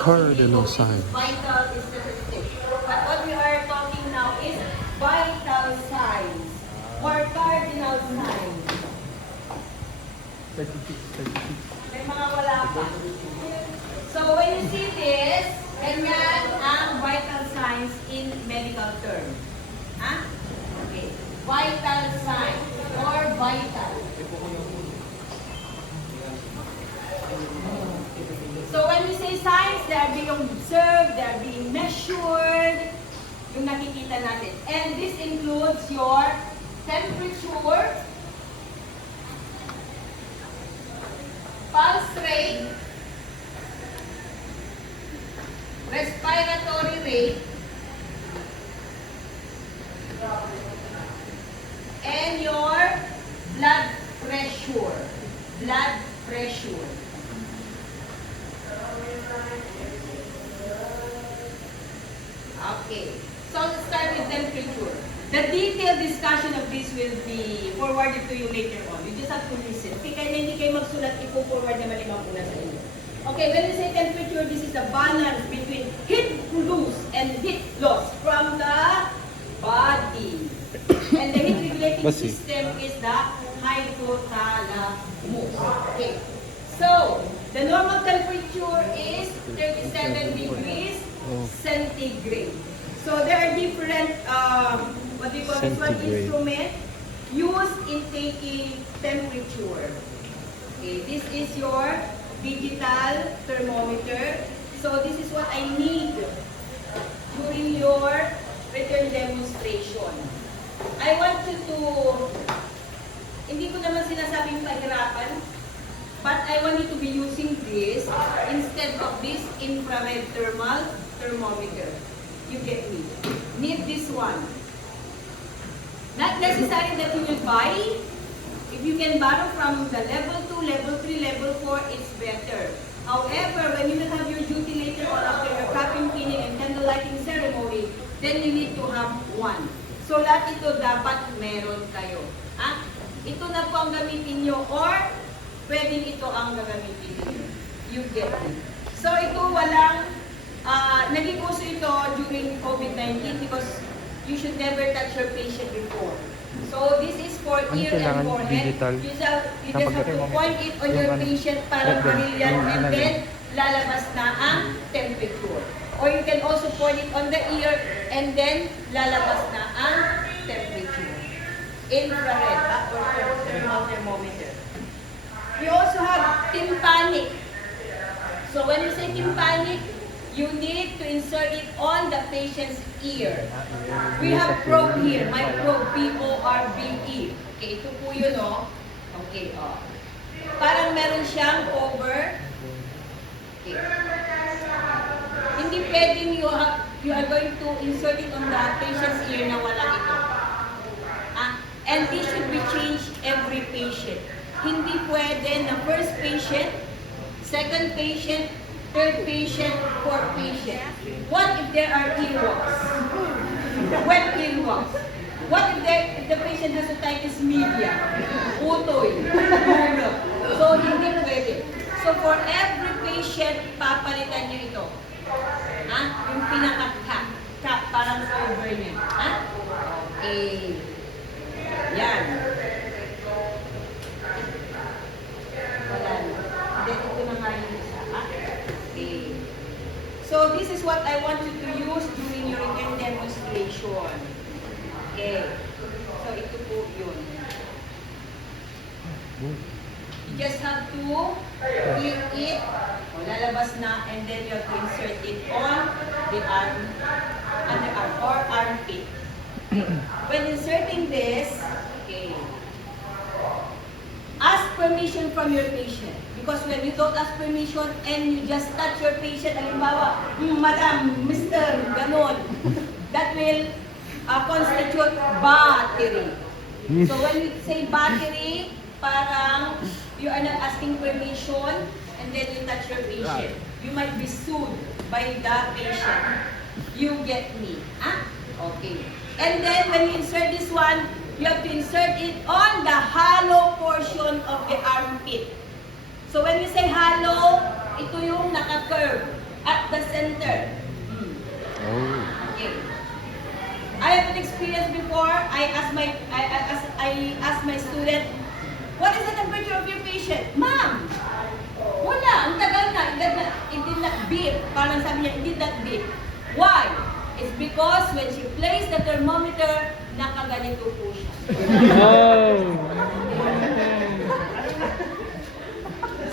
Cardinal This sign. is vital is statistic. But what we are talking now is vital signs or cardinal signs. May mga wala pa. So when you see this, ganyan ang vital signs in medical term. Ha? Okay. Vital signs or vital. So when we say signs, they are being observed, they are being measured, yung nakikita natin. And this includes your temperature, pulse rate, respiratory rate, and your blood pressure. Blood pressure. Okay. So let's start with temperature. The detailed discussion of this will be forwarded to you later on. You just have to listen. Kaya hindi kayo magsulat, ipo-forward naman limang una sa inyo. Okay, when we say temperature, this is the balance between heat loss and heat loss from the body. And the heat regulating system is the hypothalamus. Okay. So, the normal temperature is 37 degrees centigrade. So, there are different, what do you call this one, instrument used in taking temperature. Okay, this is your digital thermometer. So, this is what I need during your written demonstration. I want you to, hindi ko naman sinasabing pahirapan, but I want you to be using this instead of this infrared thermal thermometer. You get me? Need this one. Not necessary that you will buy. If you can borrow from the level 2, level 3, level 4, it's better. However, when you will have your duty later on after your cabin cleaning and candle lighting ceremony, then you need to have one. So lahat ito dapat meron kayo. Ha? Ito na po ang gamitin nyo or pwedeng ito ang gagamitin nyo. You get it. So ito walang, naging uso ito during COVID-19 because you should never touch your patient before. So this is for ear and forehead. You just have to point it on your patient para brilliant and then lalabas na ang temperature. Or you can also point it on the ear and then lalabas na ang temperature. Infrared or thermal thermometer. We also have tympanic. So when you say tympanic, you need to insert it on the patient's ear. We have probe here. My probe, P-O-R-B-E. Okay, ito po yun, oh. Okay, oh. Parang meron siyang cover. Okay. Hindi pwedeng you are going to insert it on the patient's ear na walang ito. And this should be changed every patient. Hindi pwede na first patient, second patient, third patient, fourth patient. What if there are earwax? Wet earwax. What if the patient has otitis media? Utoy. Ulo. So, hindi pwede. So, for every patient, papalitan nyo ito. Ha? Yung pinaka-cap. Cap, parang cover niya. Ha? Okay. Yan. Wala na. Then, ito na nga yung isa. Ha? Okay. So, this is what I want you to use during your written demonstration. Okay. So, ito po yun. You just have to click it, o lalabas na, and then you have to insert it on the arm, underarm, or armpit. When inserting this, okay, ask permission from your patient. Because when you don't ask permission and you just touch your patient, halimbawa, Madam, Mr. Ganon, that will constitute battery. So when we say battery, parang you are not asking permission and then you touch your patient. You might be sued by the patient. You get me? Huh? Okay. And then when you insert this one, you have to insert it on the hollow portion of the armpit. So when we say hollow, ito yung naka-curve. At the before, I asked my student, what is the temperature of your patient? Ma'am, wala, ang tagal na, it did not beep. Parang sabi niya, it did not beep. Why? It's because when she placed the thermometer, nakaganito po siya.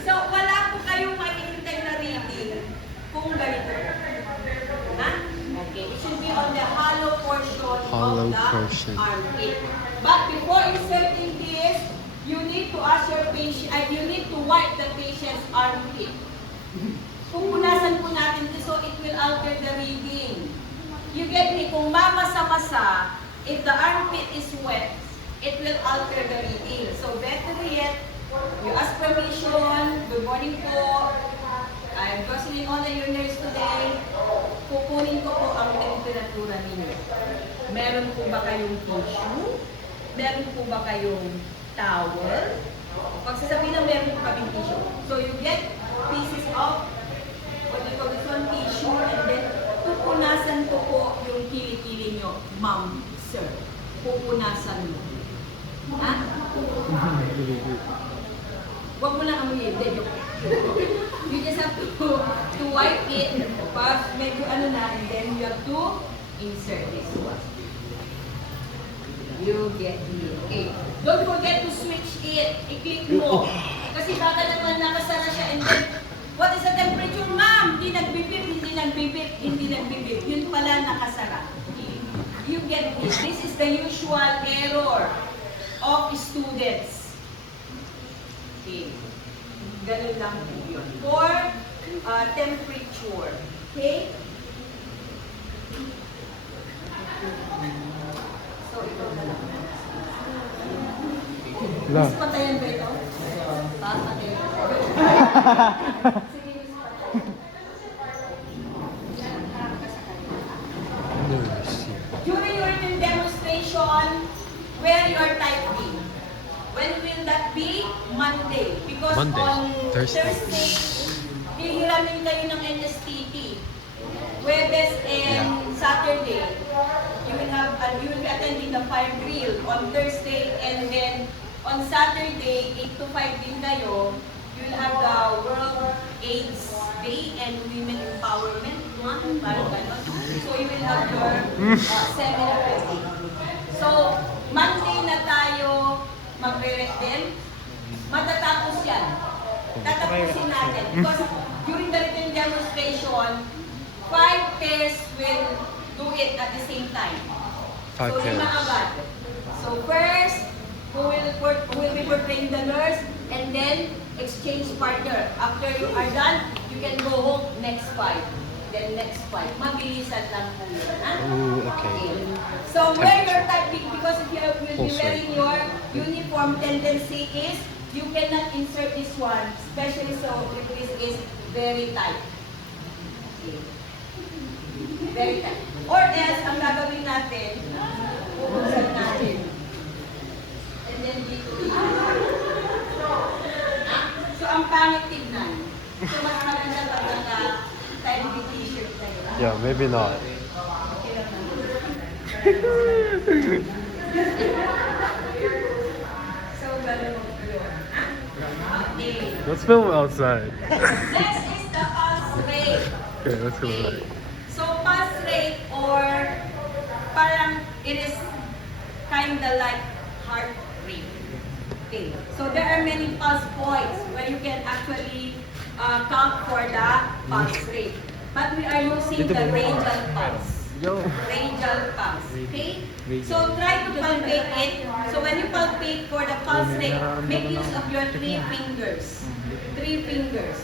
So, wala po kayong makikita na reading kung ganito. Ha? Okay, it should be on the hollow portion of the armpit. But before inserting this, you need to ask your patient, you need to wipe the patient's armpit. Pupunasan po natin ito so it will alter the reading. You get me? Kung mamasa-masa, if the armpit is wet, it will alter the reading. So better yet, you ask permission, good morning po, I'm crossing on your nurse today, kukunin ko po ang temperatura ninyo. Meron po ba kayong tissue? Meron po ba kayong towel? Pag sasabihin na meron po kaming tissue. So you get pieces of what you call this one, tissue, and then pupunasan ko po yung kilikili nyo. Ma'am, sir, pupunasan mo. Ha? Huwag mo lang amuyin. You just have to wipe it. Pag medyo ano na, and then you have to insert this one. You get it. Okay. Don't forget to switch it. I-click mo. Kasi baka naman nakasara siya, and then what is the temperature, ma'am? Hindi nagbibip, hindi nagbibip, hindi nagbibip. Yun pala nakasara. You get it. This is the usual error of students. Okay. Ganun lang po yun. For temperature. Okay? So, ito na lang. Mas patayan ba ito? Patayan. Sige, mas patayan. During your demonstration, where you are typing, when will that be? Monday. Because Monday, on Thursday, hihiramin kayo ng NSTT. Webes and Saturday, you will be attending the fire drill on Thursday, and then on Saturday, 8 to 5 din kayo, you will have the World AIDS Day and Women Empowerment Month, parang gano'n. So you will have your seminar ready. So, Monday na tayo magre-rest din. Matatapos yan. Tatapusin natin. Because during the written demonstration, 5 pairs will do it at the same time. So, 5 agad. So, first, who will be portraying the nurse, and then exchange partner. After you are done, you can go home next 5. Then next 5. Mabilisan lang po yun. Ha? Ooh, okay. So, where you're typing, because if you will be wearing your uniform, tendency is you cannot insert this one, especially so if this is very tight. Okay. Very tight. Or else, ang gagawin natin, bubuksan natin. And then dito. So, ang pangit tignan. So, mas maganda pag naka-time t-shirt na yun. Yeah, maybe not. Okay lang naman. So, ganun mo yun. Okay. Let's film outside. Next is the pulse rate. Okay, let's go outside. So, pulse rate, or parang it is kind of like heart rate. Okay. So, there are many pulse points where you can actually count for the pulse rate. But we are using the radial pulse. Radial pulse. Okay? So, try to palpate it. So, when you palpate for the pulse rate, make use of your 3 fingers. 3 fingers.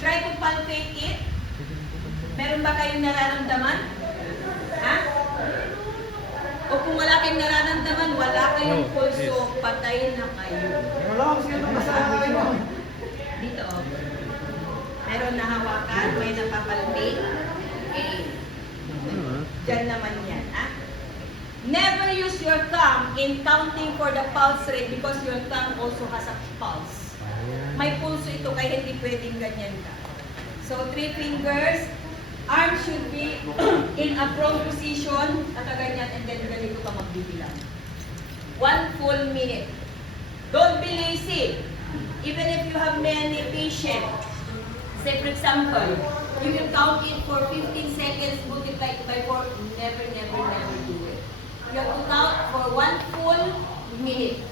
Try to palpate it. Meron ba kayong nararamdaman? Ha? O kung wala kayong nararamdaman, wala kayong pulso, patay na kayo. Dito, oh. Meron na hawakan, may napapalpate. Okay. Diyan naman yan, ha? Never use your thumb in counting for the pulse rate because your thumb also has a pulse. May pulso ito, kaya hindi pwedeng ganyan ka. So, 3 fingers. arm should be in a prone position, nakaganyan, and then ganito ka magbibilang. 1 full minute. Don't be lazy. Even if you have many patients, say for example, you will count it for 15 seconds, multiply it by 4, never do it. You have to count for 1 full minute.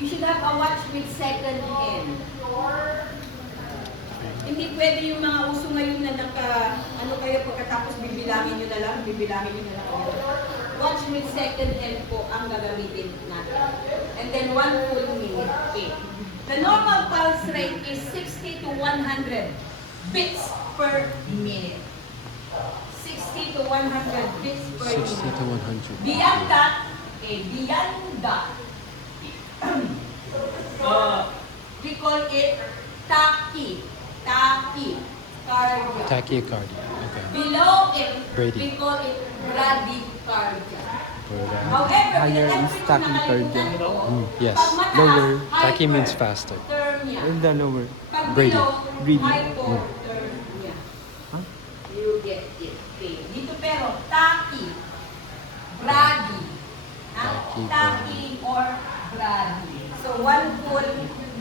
You should have a watch with second hand. Hindi pwede yung mga uso ngayon na ano kayo pagkatapos bibilangin nyo na lang kayo. Watch with second hand po ang gagamitin natin. And then 1 full minute. Okay. The normal pulse rate is 60 to 100 beats per minute. 60 to 100 beats per 60 minute. to 100. Beyond that, we call it tachycardia. Tachycardia. Okay. Below it, Brady. we call it bradycardia. Alright. However, Higher with is tachycardia. Yes. pag mataas, Lower. Tachy means faster. hyperthermia. And the lower. Pag Brady. below, Brady. hypothermia. Huh? You get it. Okay. Dito pero, tachy, brady. Tachy, Tachy or brady. So, 1 full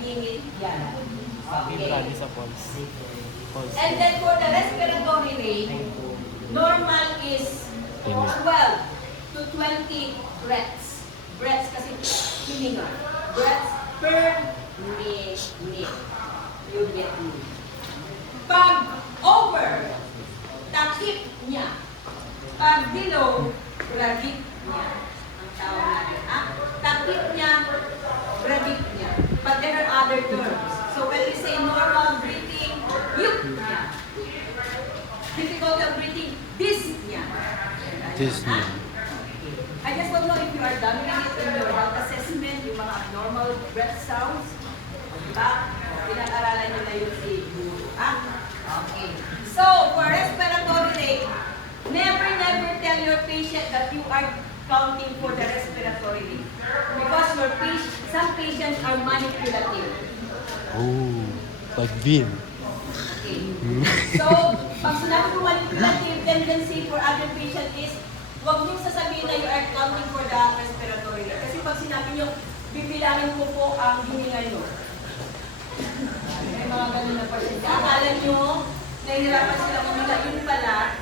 minute yan. Okay. And then for the respiratory rate, normal is 12 to 20 breaths. Breaths kasi hininga. Breaths per minute. You get me. Pag over, takip niya. Pag below, bradik niya. Ang tawag natin. Takip niya, bradik niya. But there are other terms. So when we say normal breathing, yup niya. Difficulty of breathing, dyspnea. Dyspnea. I just don't know if you are done with it in your health assessment, yung mga abnormal breath sounds. Diba? Pinag-aralan nyo na yung si Guru. Okay. So, for respiratory rate, never tell your patient that you are counting for the respiratory rate. Because some patients are manipulative. Oh, like Vin. Okay. So, pag sinabi ko manipulative tendency for other patient is, huwag niyong sasabihin na you are counting for the respiratory rate. Kasi pag sinabi niyo, bibilangin ko po ang hininga niyo. May mga ganun na pasyente. Akala niyo, nahihirapan sila kumila. Yun pala,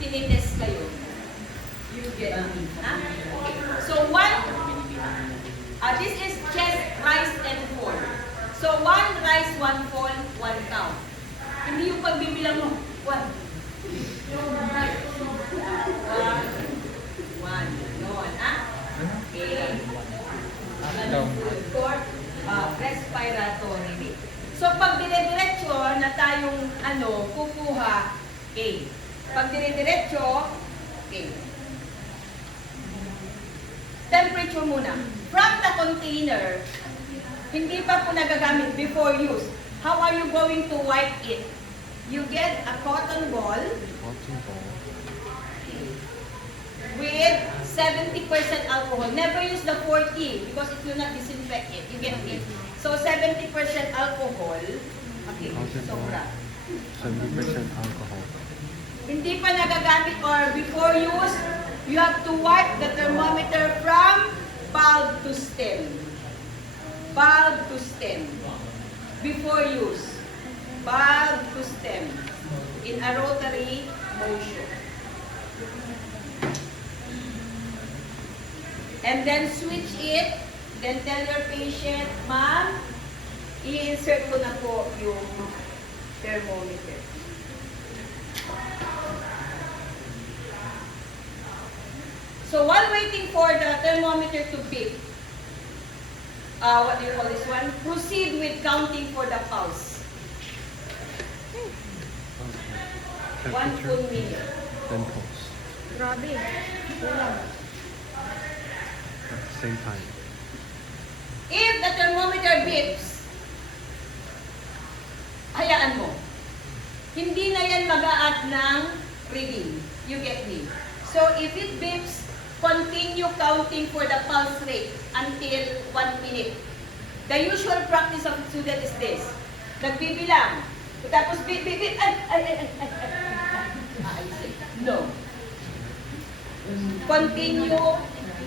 tinitest kayo. You get me. Okay. So, this is chest rise and fall. So, 1 rise, 1 fall, 1 count. Hindi yung pagbibilang mo, 1. 1. Noon, Okay. For respiratory rate. So, pag dire-diretso na tayong, kukuha, A. Pag dire-diretso, A. Temperature muna. From the container, hindi pa po nagagamit before use. How are you going to wipe it? You get a cotton ball with 70% alcohol. Never use the 40 because it will not disinfect it. You get it. So 70% alcohol. Okay, sobra. 70% alcohol. Hindi pa nagagamit or before use, you have to wipe the thermometer from valve to stem. Valve to stem. Before use. Valve to stem. In a rotary motion. And then switch it. Then tell your patient, ma'am, i-insert ko na po yung thermometer. So while waiting for the thermometer to beep, what do you call this one? Proceed with counting for the pulse. 1 full minute. Then pulse. Grabe. Kulang. At the same time. If the thermometer beeps, hayaan mo. Hindi na yan mag-a-add ng reading. You get me? So if it beeps, continue counting for the pulse rate until 1 minute. The usual practice of student is this. Nagbibilang. Tapos beep, beep, beep. Ay. continue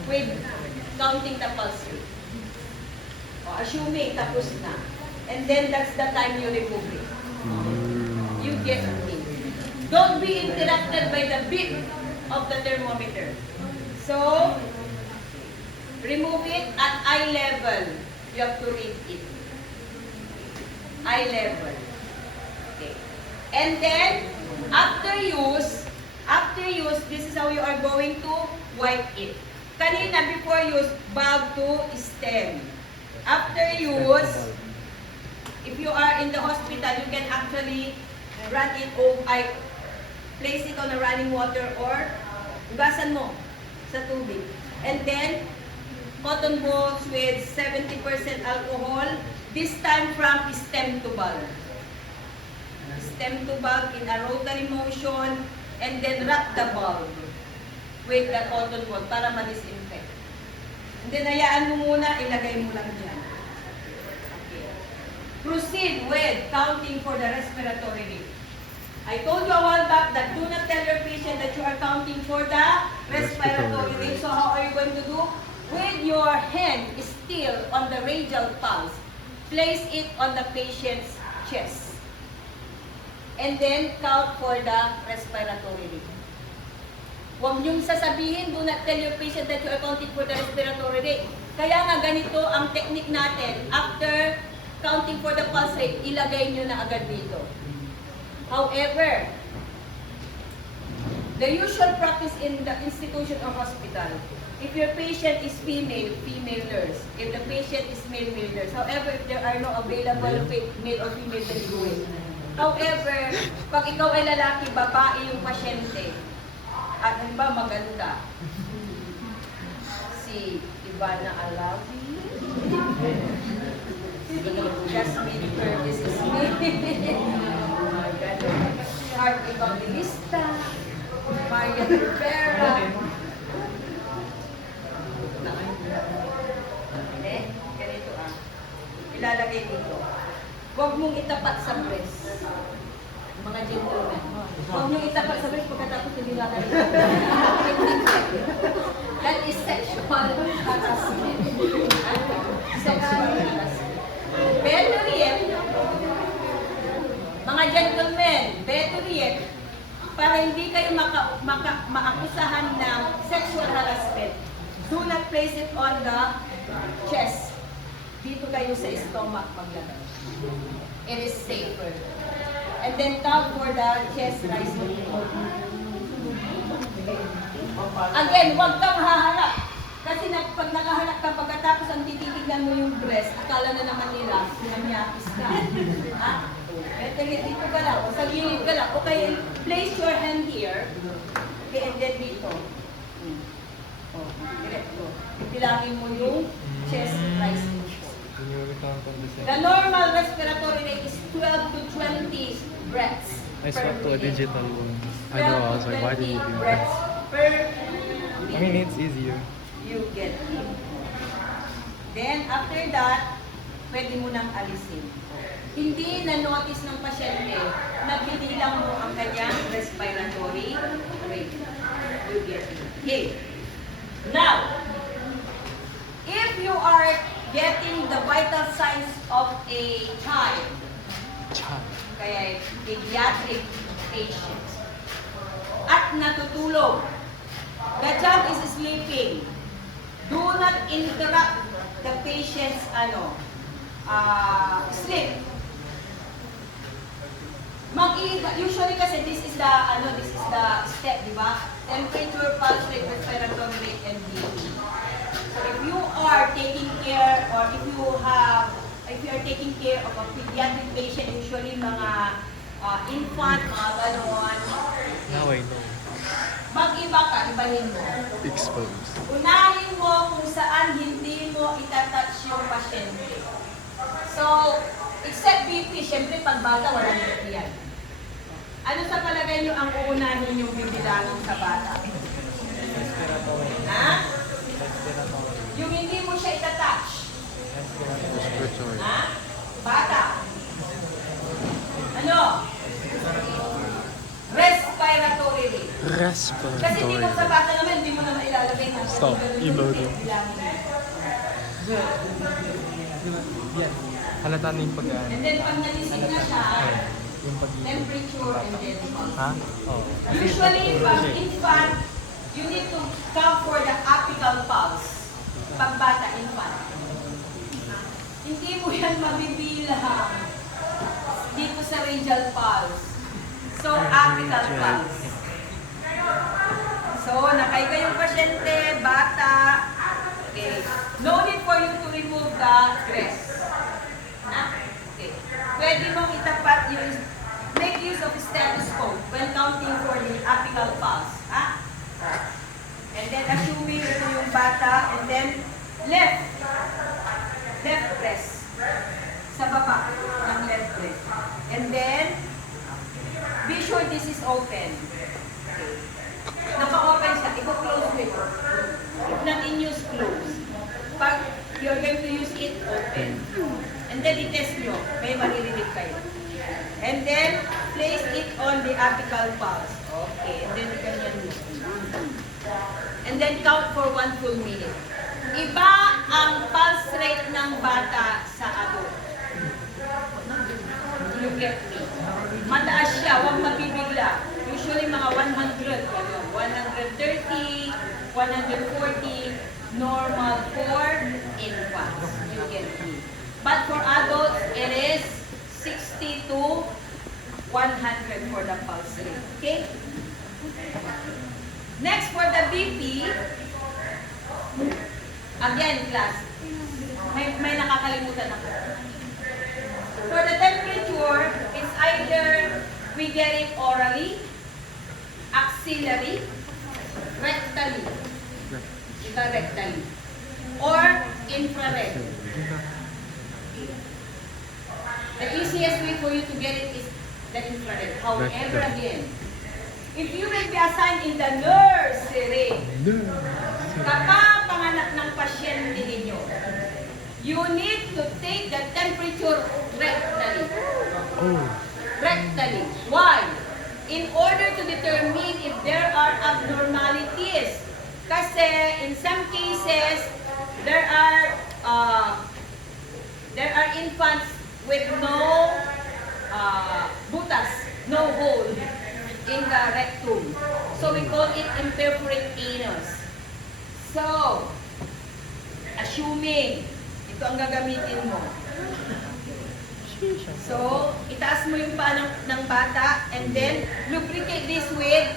with counting the pulse rate. Assuming tapos na. And then that's the time you remove it. You get it. Don't be interrupted by the beep of the thermometer. So, remove it at eye level. You have to read it. Eye level. Okay. And then, after use, this is how you are going to wipe it. Kanina, before use, bulb to stem. After use, if you are in the hospital, you can actually run it over, place it on a running water or hugasan mo sa tubig. And then, cotton balls with 70% alcohol, this time from stem to bulb. Stem to bulb in a rotary motion, and then wrap the bulb with the cotton ball para ma-disinfect. And then, hayaan mo muna, ilagay mo lang dyan. Okay. Proceed with counting for the respiratory rate. I told you a while back that do not tell your patient that you are counting for the respiratory rate. So how are you going to do? With your hand still on the radial pulse, place it on the patient's chest. And then count for the respiratory rate. Huwag niyong sasabihin, do not tell your patient that you are counting for the respiratory rate. Kaya nga ganito ang technique natin. After counting for the pulse rate, ilagay niyo na agad dito. However, the usual practice in the institution or hospital, if your patient is female, female nurse. If the patient is male, male nurse. However, if there are no available male or female, then do it. However, pag ikaw ay lalaki, babae yung pasyente, at ba maganda, si Ivana Alawi, si Jasmine Curtis Smith, Heart Evangelista, Maria Rivera. Ganito ilalagay dito. Huwag mong itapat sa breast. Mga gentlemen. Huwag mong itapat sa breast pagkatapos hindi lalagay. That is sexual harassment. Sexual harassment. Better yet, mga gentlemen, better yet, para hindi kayo maakusahan ng sexual harassment, do not place it on the chest. Dito kayo sa stomach maglagay. It is safer. And then count for the chest rising. Again, huwag kang haharap. Kasi pag nakaharap ka, pagkatapos ang tititignan mo yung breast, akala na naman nila, sinamyakis ka. Ha? Dito ka lang, o sa gilid ka lang. Okay, place your hand here. Okay, and then dito. Oh, diretso. Itilangin mo yung chest rising. The normal respiratory rate is 12 to 20 breaths I per swapped to a minute. digital one. I know, I was like, why did you do breaths that? per I mean, it's easier. you get it. Then, after that, pwede mo nang alisin. Hindi na-notice ng pasyente na binilang mo ang kanyang respiratory rate. You get it. Okay. Now, if you are getting the vital signs of a child, kaya pediatric patient, at natutulog, the child is sleeping, do not interrupt the patient's sleep. Usually kasi this is the step, di ba? Temperature, pulse rate, respiratory rate, and breathing. So if you are taking care, or if you are taking care of a pediatric patient, usually mga infant, mga ganon, Now I know. mag-iba ka, ibahin mo. Exposed. Unahin mo kung saan hindi mo itatouch yung pasyente. So, except BP, syempre pag bata, walang BP yan. Ano sa palagay nyo ang uunahin yung bibilangin sa bata? Ha? Yung hindi mo siya itatouch. Respiratory. Ha? Bata. Ano? Respiratory rate. Kasi di mo sa bata naman, hindi mo naman ilalagay na. Stop. Ibaw daw. Bilangin. Kasi, yan. Halata na yung pag-ano. And then pag nagising na siya, Yung pag-ibig. temperature and then pulse. Ha? Oo. Usually, pag infant, you need to count for the apical pulse. Pag bata, infant. Hindi mo yan mabibilang dito sa radial pulse. So, apical pulse. So, nakay kayong pasyente, bata. Okay. No need for you to remove the dress. Okay. Pwede mong itapat yung make use of stethoscope when counting for the apical pulse. Ha? And then assuming ito yung bata, and then left breast. Sa baba ng left breast. And then, be sure this is open. Okay. Naka-open siya. Ipo-close mo ito. If not in use, close. Pag you're going to use it, open. And then i-test nyo. May maririnig kayo. And then, place it on the apical pulse. Okay. And then, ganyan mo. And then, count for 1 full minute. Iba ang pulse rate ng bata sa adult. You get me? Mataas siya, huwag mabibigla. Usually mga 100, 130, 140, normal for infants. You get me? But for adults, it is 60 to 100 for the pulse rate. Okay? Next, for the BP, again, class, may nakakalimutan ako. For the temperature, it's either we get it orally, axillary, rectally, rectally, or infrared. The easiest way for you to get it is the infrared. However, again, if you will be assigned in the nursery, kakapanganak ng pasyente ninyo, you need to take the temperature rectally. Rectally. Why? In order to determine if there are abnormalities. Kasi in some cases, there are infants with no butas, no hole in the rectum. So we call it imperforate anus. So, assuming ito ang gagamitin mo. So, itaas mo yung paa ng bata and then lubricate this with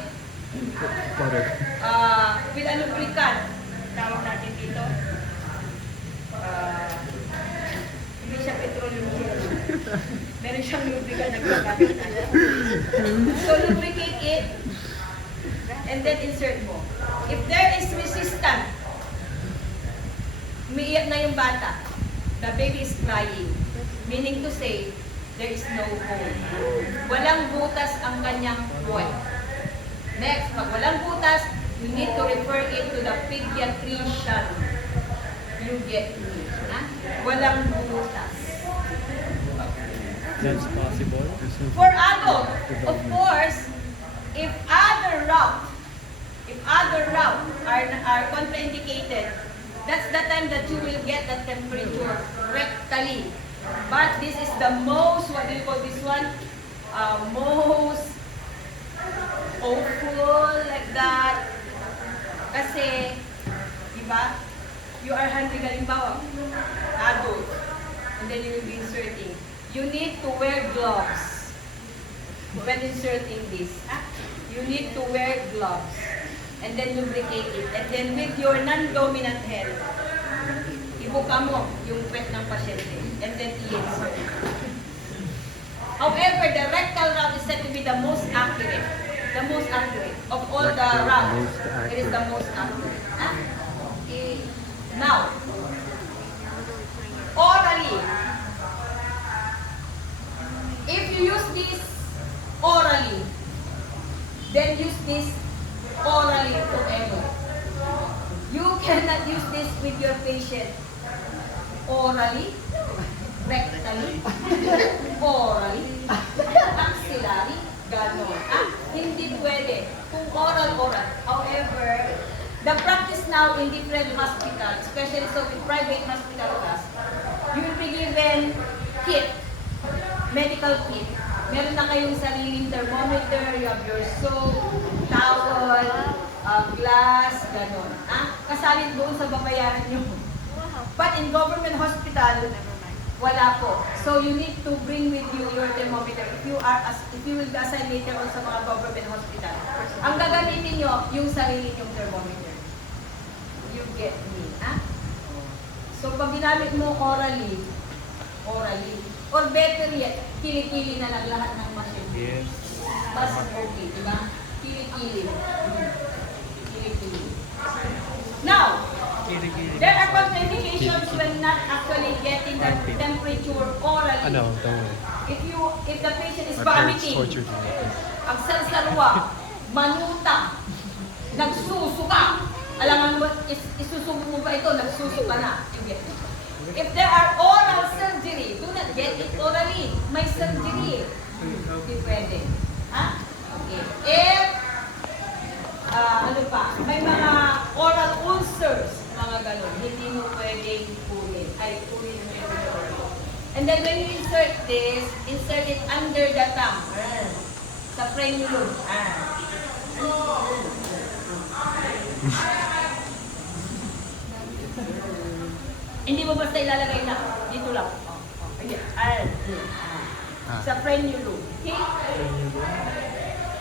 a lubricant. Tawag natin dito. Hindi siya petroleum gel. Meron siyang lubricant na gagamit. So, lubricate it and then insert mo. If there is resistance, umiiyak na yung bata, the baby is crying. Meaning to say, there is no hole. Walang butas ang kanyang puwet. Next, pag walang butas, you need to refer it to the pediatrician. You get me. Ha? Walang butas. That's possible. For adult, of course, if other route are contraindicated, that's the time that you will get the temperature rectally. But this is the most, what do you call this one? Most awful, like that. Kasi, di ba? You are handling, halimbawa, adult. And then you will be inserting. You need to wear gloves when inserting this. You need to wear gloves. And then lubricate it. And then with your non-dominant hand, ibuka mo yung puwet ng pasyente. And then i-insert. However, the rectal route is said to be the most accurate. The most accurate. Of all the routes, it is the most accurate. Okay. Now, orally. If you use this orally, then use this orally forever. You cannot use this with your patient orally, rectally, orally, axillary, ganon. Hindi pwede. Kung oral. However, the practice now in different hospitals, especially so with private hospitals, you will be given kit, medical kit. Meron na kayong sariling thermometer, you have your soap, towel, glass, gano'n. Kasalin doon sa babayaran nyo. But in government hospital, wala po. So you need to bring with you your thermometer if you will be assigned later on sa mga government hospital. Ang gagamitin nyo, yung sarili nyong thermometer. You get me, So pag ginamit mo orally, or better yet, kili-kili na lang lahat ng machine. Yes. Mas okay, di ba? Kili-kili. Now, there are contraindications when not actually getting the temperature orally. I know, don't worry. If the patient is My parents vomiting, tortured me. ang sarsarwa, manuta, nagsusuka. Alam mo, isusubo mo ba ito? Nagsusuka na. You get it. If there are oral surgery, do not get it orally. May surgery. Hindi pwede. Okay. If, may mga oral ulcers, mga ganun, hindi mo pwedeng kunin. Kunin mo yung And then when you insert this, insert it under the tongue. Sa frenulum. Hindi mo basta ilalagay na. Dito lang. Sa frenulum. Okay?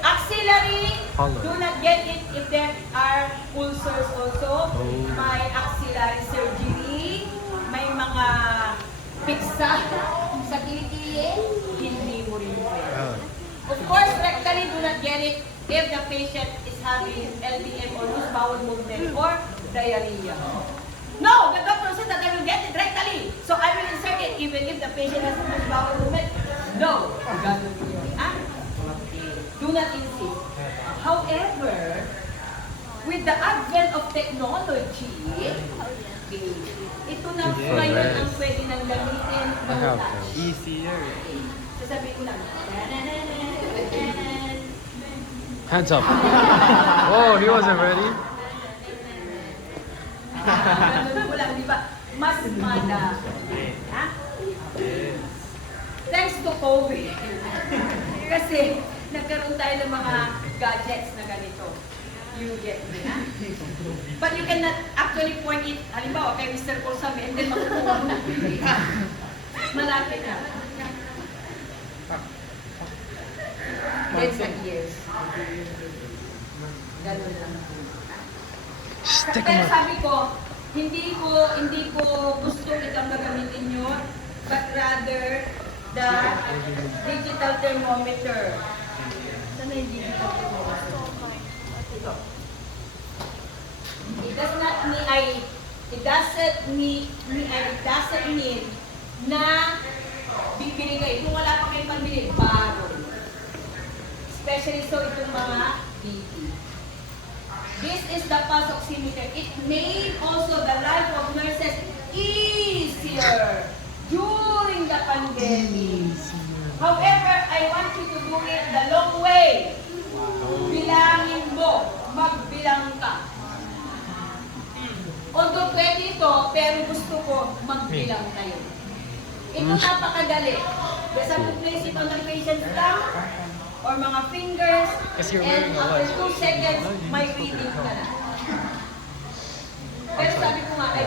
Axillary, Hollow. do not get it if there are ulcers also. Oh. May axillary surgery. May mga piksa sa kilikili. Hindi mo rin pwede. Oh. Of course, rectally, do not get it if the patient is having LBM or loose bowel movement or diarrhea. No, the doctor said that I will get it rectally. So I will insert it even if the patient has loose bowel movement. No. Do not insist. However, with the advent of technology, ito na ngayon ang pwede nang gamitin I ng have touch. those. Easier. Sasabihin ko lang. Hands up. Whoa, he wasn't ready. Ganun ko lang, di ba? Mas madali. Thanks to COVID. Kasi nagkaroon tayo ng mga gadgets na ganito. You get me, But you cannot actually point it, halimbawa kay Mr. Kusame, and then makukuha mo. Malapit na. Heads and ears. Ganun lang. Stick Pero him up. sabi ko, hindi ko gusto itong gagamitin nyo, but rather the digital thermometer. Saan na yung digital thermometer? Ito. It doesn't mean na bibili kayo. Kung wala pa kayong pambili, bago. Especially so itong mga BP. This is the pulse oximeter. It made also the life of nurses easier during the pandemic. However, I want you to do it the long way. Bilangin mo, magbilang ka. Although pwede ito, pero gusto ko magbilang kayo. Ito napakadali. Just have to place it on the patient's thumb or mga fingers, Kasi you're and wearing a after watch. 2 seconds, may reading ka na. Pero sabi ko nga, I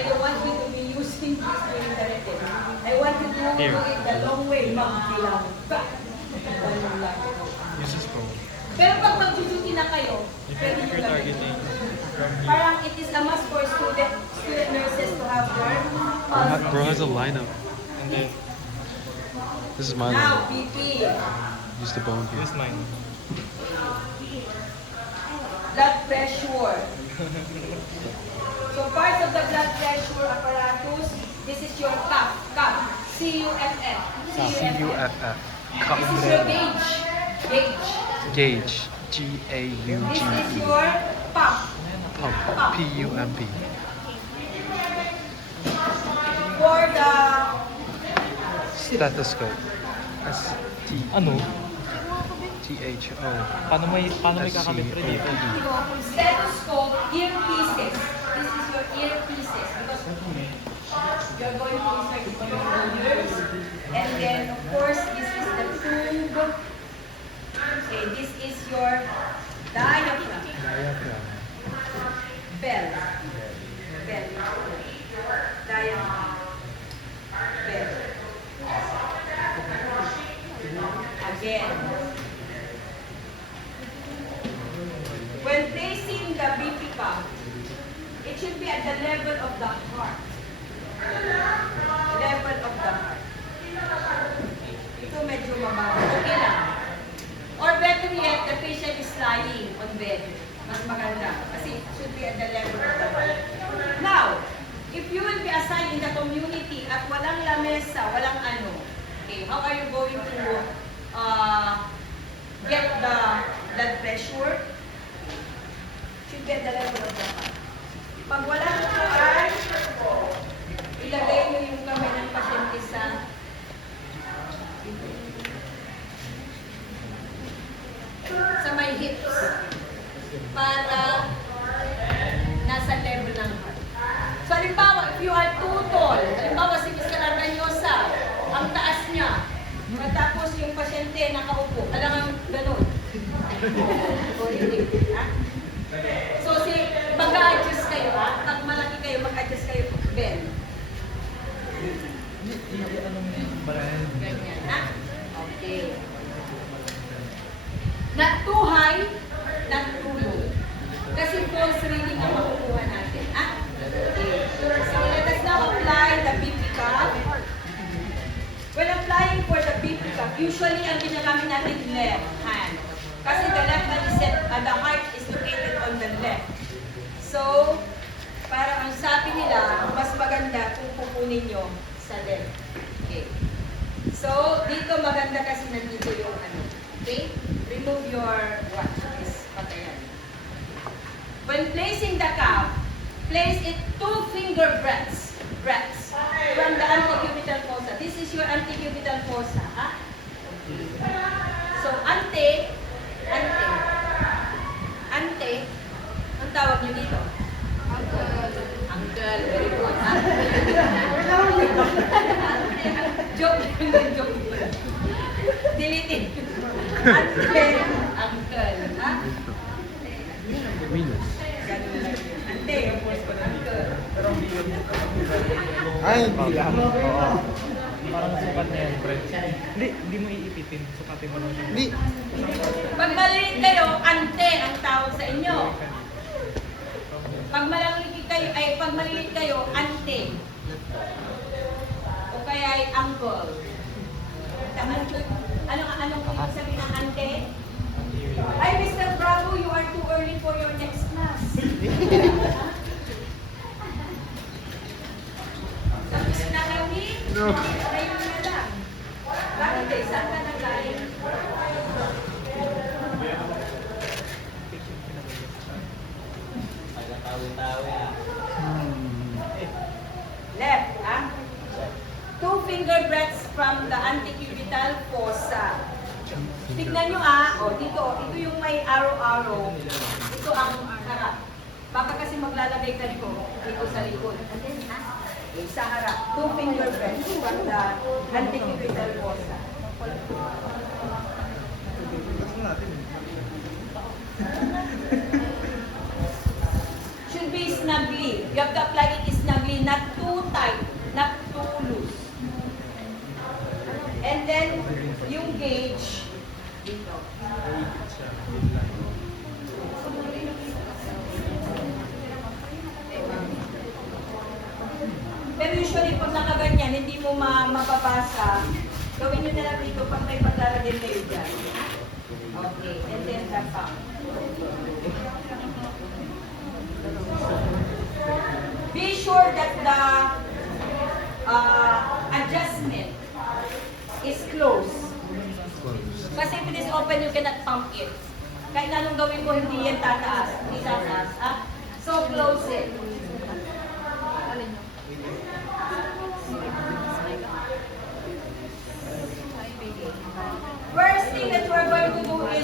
don't want you to be using this during the record. I want you to do it the long way, magbilang ka. Ganun lang. Use his phone. Pero pag mag-duty na kayo, If pwede nyo you're gamitin. targeting from here. Parang it is a must for student nurses to have their Bro has a lineup. And then, This is my Now, lineup. BP, Use the bone here. this mine. blood pressure. So parts of the blood pressure apparatus, this is your cuff, C-U-F-F. C-U-F-F. Cup. This is your gauge, gauge. Gauge. This is G-A-U-G-E. your pump. Pump. P-U-M-P. For the Stethoscope. S-T. Ano? THO. Paano may kakabit rin dito? Stethoscope, earpieces. This is your earpieces because you're going to insert it in your ears. And then, of course, this is the tube. Okay, this is your diaphragm. Bell. Bell. Diaphragm. Bell. Again. When placing the BP cup, it should be at the level of the heart. Level of the heart. Ito medyo mababa. Okay lang. Or better yet, the patient is lying on bed. Mas maganda. Kasi it should be at the level of the heart. Now, if you will be assigned in the community at walang lamesa, walang ano, okay, how are you going to get the blood pressure? Should be at the level of the heart. Pag walang upuan, ilagay mo yung kamay ng pasyente sa may hips para nasa level ng heart. So, halimbawa, if you are too tall, halimbawa si Mr. Arganyosa, ang taas niya, matapos yung pasyente nakaupo, alangang ganun. O hindi, ha? So, mag-a-adjust kayo, ha? Pag malaki kayo, mag-adjust kayo, bend. Ganyan, ha? Okay. Not too high, not too low. Kasi false reading ang makukuha natin, ha? Okay. So, let us now apply the BP cup. When applying for the BP cup, usually ang ginagamit natin left hand. Kasi the left hand is set, the heart is located on the left. So, para ang sabi nila, mas maganda kung kukunin nyo sa left. Okay. So, dito maganda kasi nandito yung ano. Okay? Remove your watch. Is patayan. When placing the cup, place it 2 finger breaths from the antecubital fossa. This is your antecubital fossa. Ha? Okay. So, ante, ang tawag nyo dito? Uncle. Very good. Ha? Joke. Delete it. Ante, uncle. Ha? Minus. Ganun lang yun. Ante, uncle. Ay, hindi lang. Parang sukat na yan, Fred. Hindi mo iipitin. Sukatin mo lang siya. Hindi. Pag maliit kayo, ante ang tawag sa inyo. Pag maliit kayo, ante. O kaya ay uncle. Anong ibig sabihin ng ante? Ay, Mr. Bravo, you are too early for your next class. Sabi sa nakawin, ngayon na lang. Bakit eh? Saan ka nagaling? Left, ah? 2 finger breaths from the antecubital fossa. Tignan nyo dito, ito yung may arrow-arrow. Ito ang harap. Baka kasi maglalagay ka dito sa likod. Sa harap, 2 finger breaths from the antecubital fossa. Should be snugly. You have to apply it snugly, not too tight, not too loose. And then, yung gauge, dito. Pero usually, pag nakaganyan, hindi mo mapapasa, gawin nyo na lang dito pag may paglalagay kayo dyan. Okay, and then that up. Be sure that the adjustment is close. Kasi if it is open, you cannot pump it. Kahit anong gawin mo, hindi yan tataas. Hindi tataas. So, close it. First thing that we're going to do is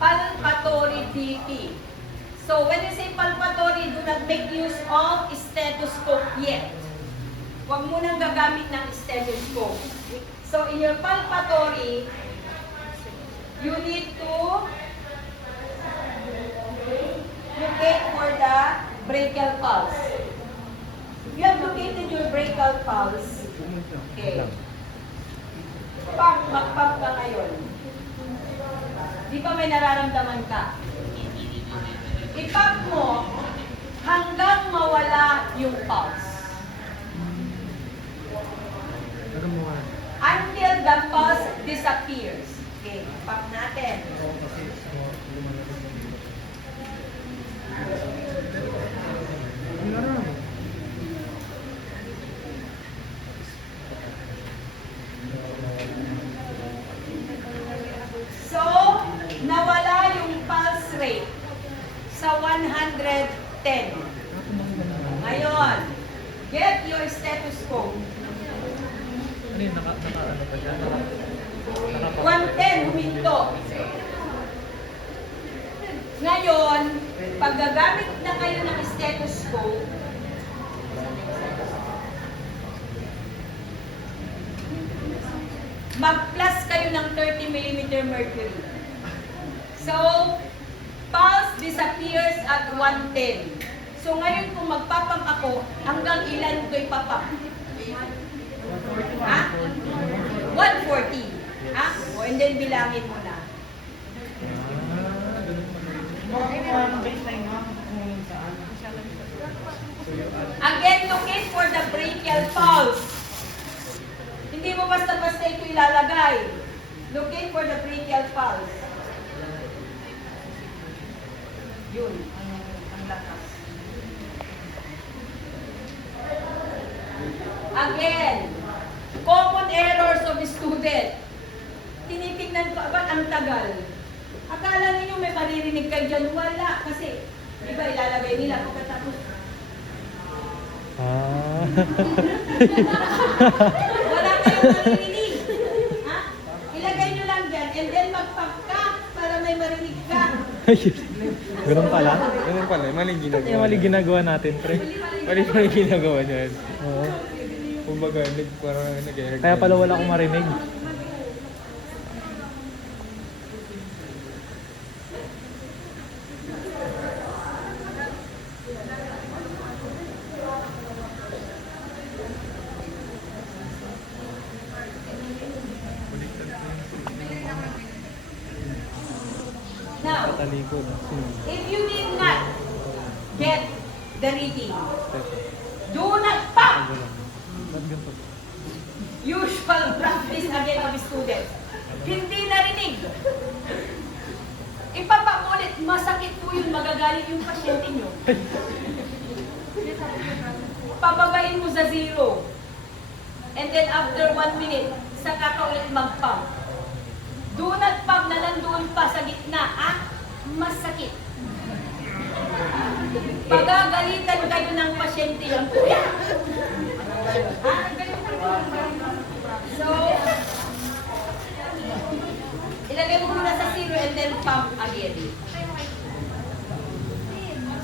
palpatory BP. So when you say palpatory, do not make use of stethoscope yet. Huwag mo nang gagamit ng stethoscope. So in your palpatory, you need to locate for the brachial pulse. If you have located your brachial pulse, okay. Mag-pump ka ngayon. Di ba may nararamdaman ka? I-pump mo hanggang mawala yung pulse. Until the pulse disappears. Okay, pump natin. So, nawala yung pulse rate sa 110. Ngayon, get your stethoscope. Ano yun, ano pa siya? 110, huminto. Ngayon, pag gagamit na kayo ng stethoscope, mag-plus kayo ng 30 mm mercury. So, pulse disappears at 110. So, ngayon kung magpapam ako, hanggang ilan ko ipapam? Ha? 140. Ha? O, and then bilangin mo na. Again, locate for the brachial pulse. Hindi mo basta-basta ito ilalagay. Locate for the brachial pulse. Yun. Ang lakas. Again, common errors of student. Tinitingnan ko, ba't ang tagal? Akala ninyo may maririnig kayo dyan. Wala. Kasi, di ba ilalagay nila pagkatapos. Wala kayong maririnig. Ha? Ilagay nyo lang dyan and then mag-pump ka para may marinig ka. Ganun pala? Ganun pala, maling Yung ginagawa. mali ginagawa natin, pre. Mali ginagawa niyan. Oo. Kumbaga, parang nag-energy. Kaya pala wala akong marinig. Now, Talikod. if you did not get the reading, do not pump. Ba't ganito? Usual practice again of students. Hindi narinig. Ipapakulit, masakit po yun, magagalit yung pasyente nyo. Pababain mo sa 0. And then after 1 minute, saka ka ulit mag-pump. Do not pump na nandoon pa sa gitna, ah? Masakit. Pagagalitan kayo ng pasyente yung kuya. So, ilagay mo muna sa 0 and then pump again.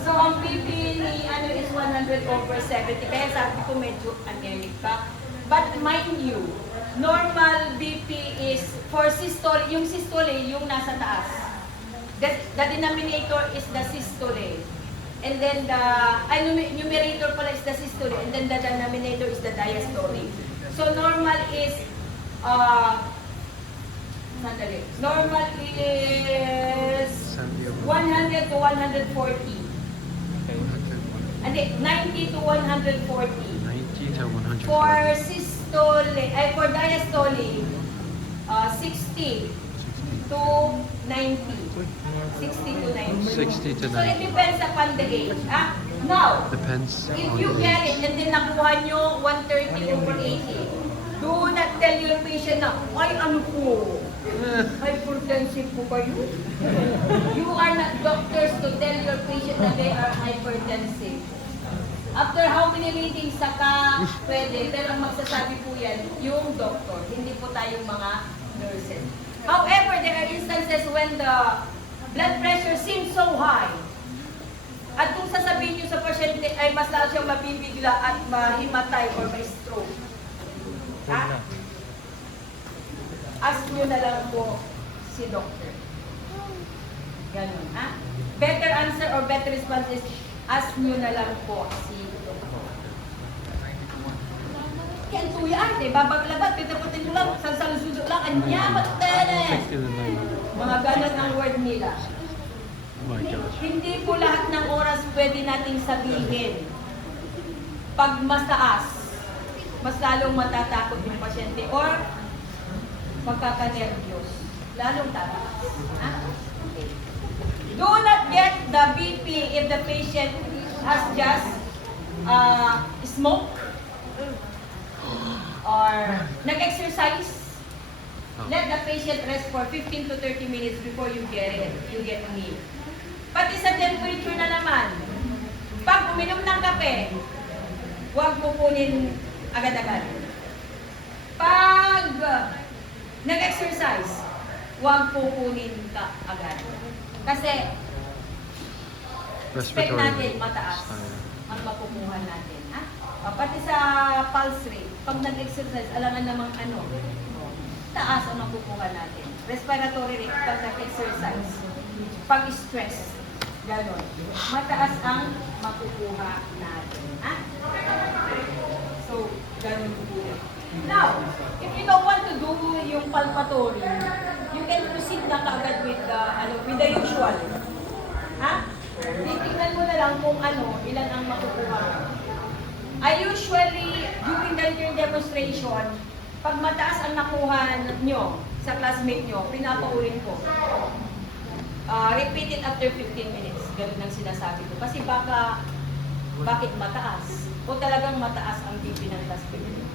So, ang BP ni ano is 100/70. Kaya sabi ko medyo anemic ka. But mind you, normal BP is for systole, yung systole, yung nasa taas. The denominator is the systole. And then the numerator pala is the systole. And then the denominator is the diastole. So normal is sandali. Normal is 100 to 140. Hindi, 90 to 140. 90 to 100. For systole, ay for diastole, 60 to 90. 60 to 90. 60 to So it 90. depends upon the age. Ah? Now, Depends if on you the get age. it and then nakuha nyo 130/80, do not tell your patient na, ay ano po, hypertensive po kayo. You are not doctors to tell your patient that they are hypertensive. After how many meetings saka pwede, pero ang magsasabi po yan, yung doctor, hindi po tayong mga nurses. However, there are instances when the blood pressure seems so high, at kung sasabihin nyo sa pasyente ay mas lalo siyang mabibigla at mahimatay or may stroke, Huwag na. ask nyo na lang po si doctor. Ganun, ha? Better answer or better response is ask nyo na lang po si doctor. Yan tuyan, eh, babaglabat, pitaputin mo lang, sansalusudo lang, anyamat tene. Mga ganun ang word nila. Oh my gosh. Hindi po lahat ng oras pwede nating sabihin. Pag mataas, mas lalong matatakot yung pasyente or magkakanervyos. Lalong tataas. Ha? Okay. Do not get the BP if the patient has just smoke or nag-exercise. Let the patient rest for 15 to 30 minutes before you get it. You get a meal. Pati sa temperature na naman, pag uminom ng kape, huwag pupunin agad-agad. Pag nag-exercise, huwag pupunin ka agad. Kasi, expect natin mataas ang makukuha natin. Ha? Pati sa pulse rate, pag nag-exercise, alangan namang ano, taas ang makukuha natin. Respiratory rate, pag nag-exercise, pag stress, gano'n. Mataas ang makukuha natin. Ha? So, gano'n po. Now, if you don't want to do yung palpatory, you can proceed na kaagad with the usual. Ha? Titignan mo na lang kung ilan ang makukuha. I usually, during the written demonstration, pag mataas ang nakuha nyo sa classmate nyo, pinapaurin ko. Repeat it after 15 minutes. Ganun ang sinasabi ko. Kasi bakit mataas? O talagang mataas ang BP ng classmate nyo?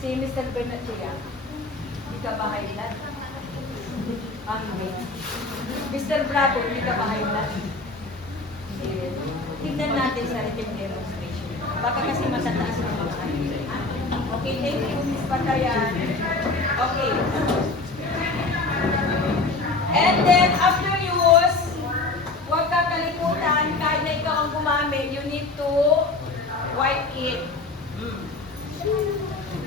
Si Mr. Bernatria, hindi ka ba high blood? Hindi. Mr. Bravo, hindi ka ba high blood? Tignan natin sa written demonstration. Baka kasi matataas ng mga Okay, thank you, Ms. Patayan. Okay. And then, after use, huwag kang kalimutan, kahit na ikaw ang gumamit, you need to wipe it.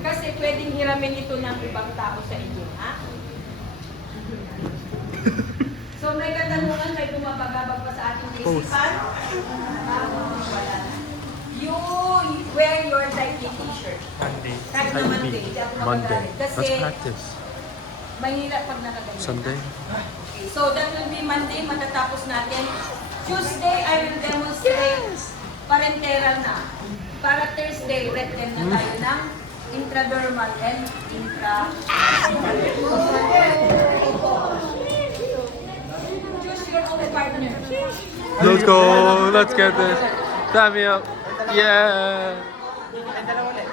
Kasi pwedeng hiramin ito ng ibang tao sa inyo, ha? So, may katanungan, may bumabagabag pa sa ating isipan? Wala na. You wear your tight t-shirt. Monday. Kahit na Monday, hindi ako Monday. magagalit. Kasi Let's practice. mahirap pag nakaganyan. Sunday. Okay, so that will be Monday, matatapos natin. Tuesday, I will demonstrate parenteral na. Para Thursday, retem na tayo ng intradermal and Choose your own partner. Let's go. Let's get this. Damn me up. Yeah. Ay, dalawa ulit.